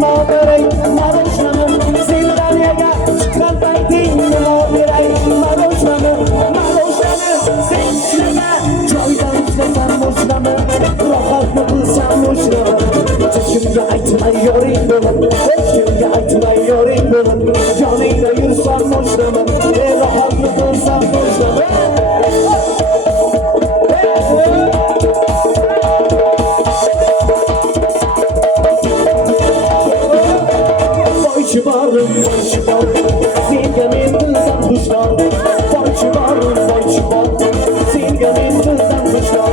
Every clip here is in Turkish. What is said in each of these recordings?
mobiray Marushnamı Zindaniyaga chiqqan payting nima beray Marushnamı sen ishlama joydan ishlasam mushnamı rohatni qilsam mushnamı hech kimga aytmay yoring bo'lib hech kimga aytmay yoring bo'lib yoningda yursam mushnamı rohatni qilsam mushnamı Boychiborim senga men qilsam xushyor Boychiborim senga men qilsam xushyor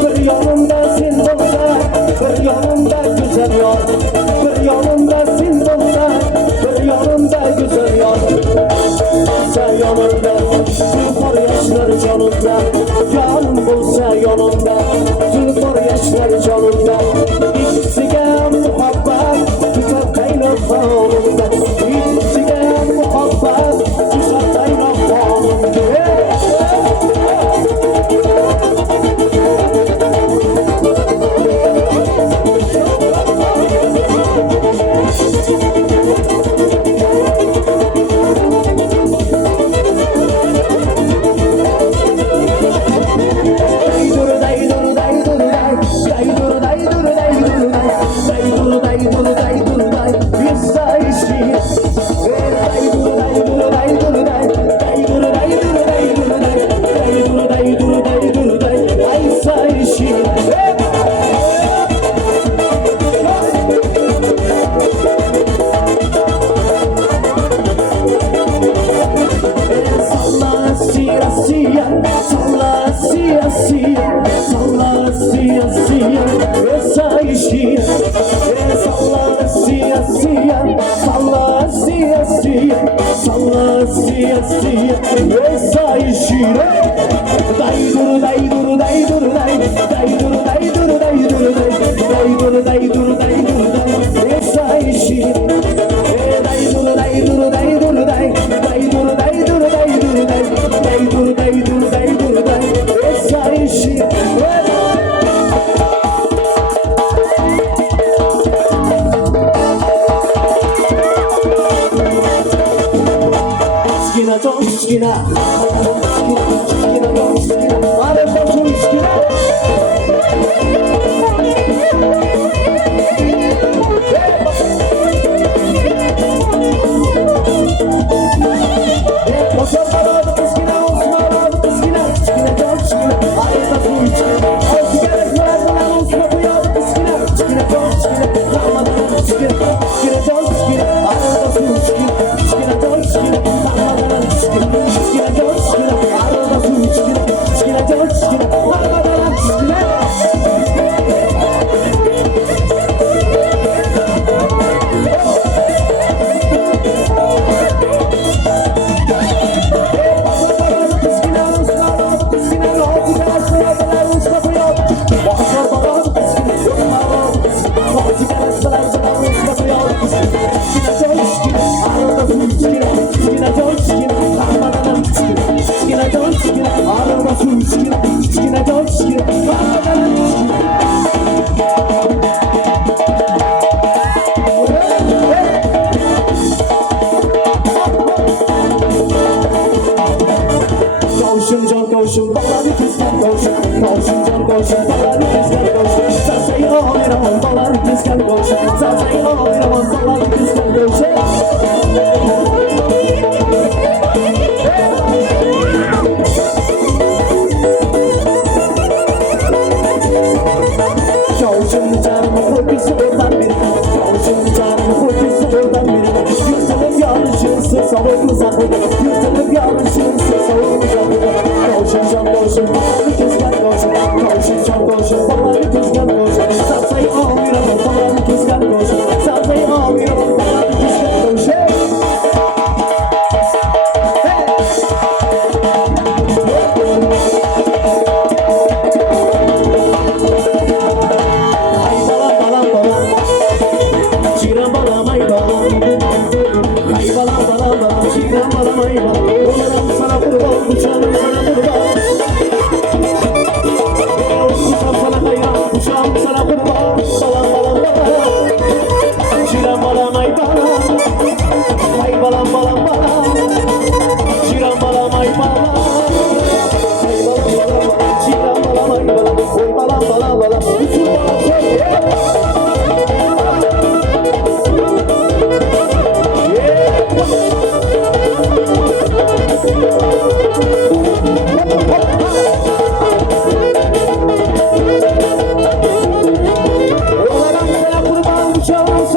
bir yonimda sen bo'lsang bir yonimda go'zal yor bir yonimda sen bo'lsang bir yonimda go'zal yor bo'lsa yonimda zulqor yoshlar jonimda yonim bo'lsa yonimda zulqor yoshlar jonimda ikkisiga muhabbat go'zal qaynab qonimda ikkisiga muhabbat go'zal qaynab qonimda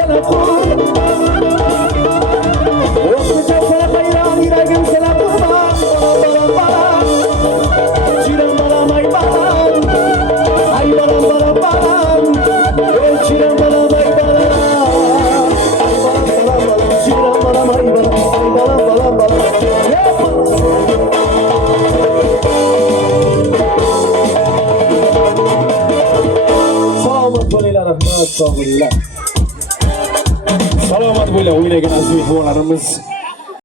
sana kur O'zgacha sana hayron yuragim sana qurban Balam balam Chiram balam ay balam Ay balam balam balam Ey chiram balam ay balam Ay balam balam balam Chiram balam ay balam Ay balam balam balam Salomat bo'linglar, rahmat, sog' bo'linglar. Salomat bo'linglar, o'ynagan aziz mehmonlarimiz.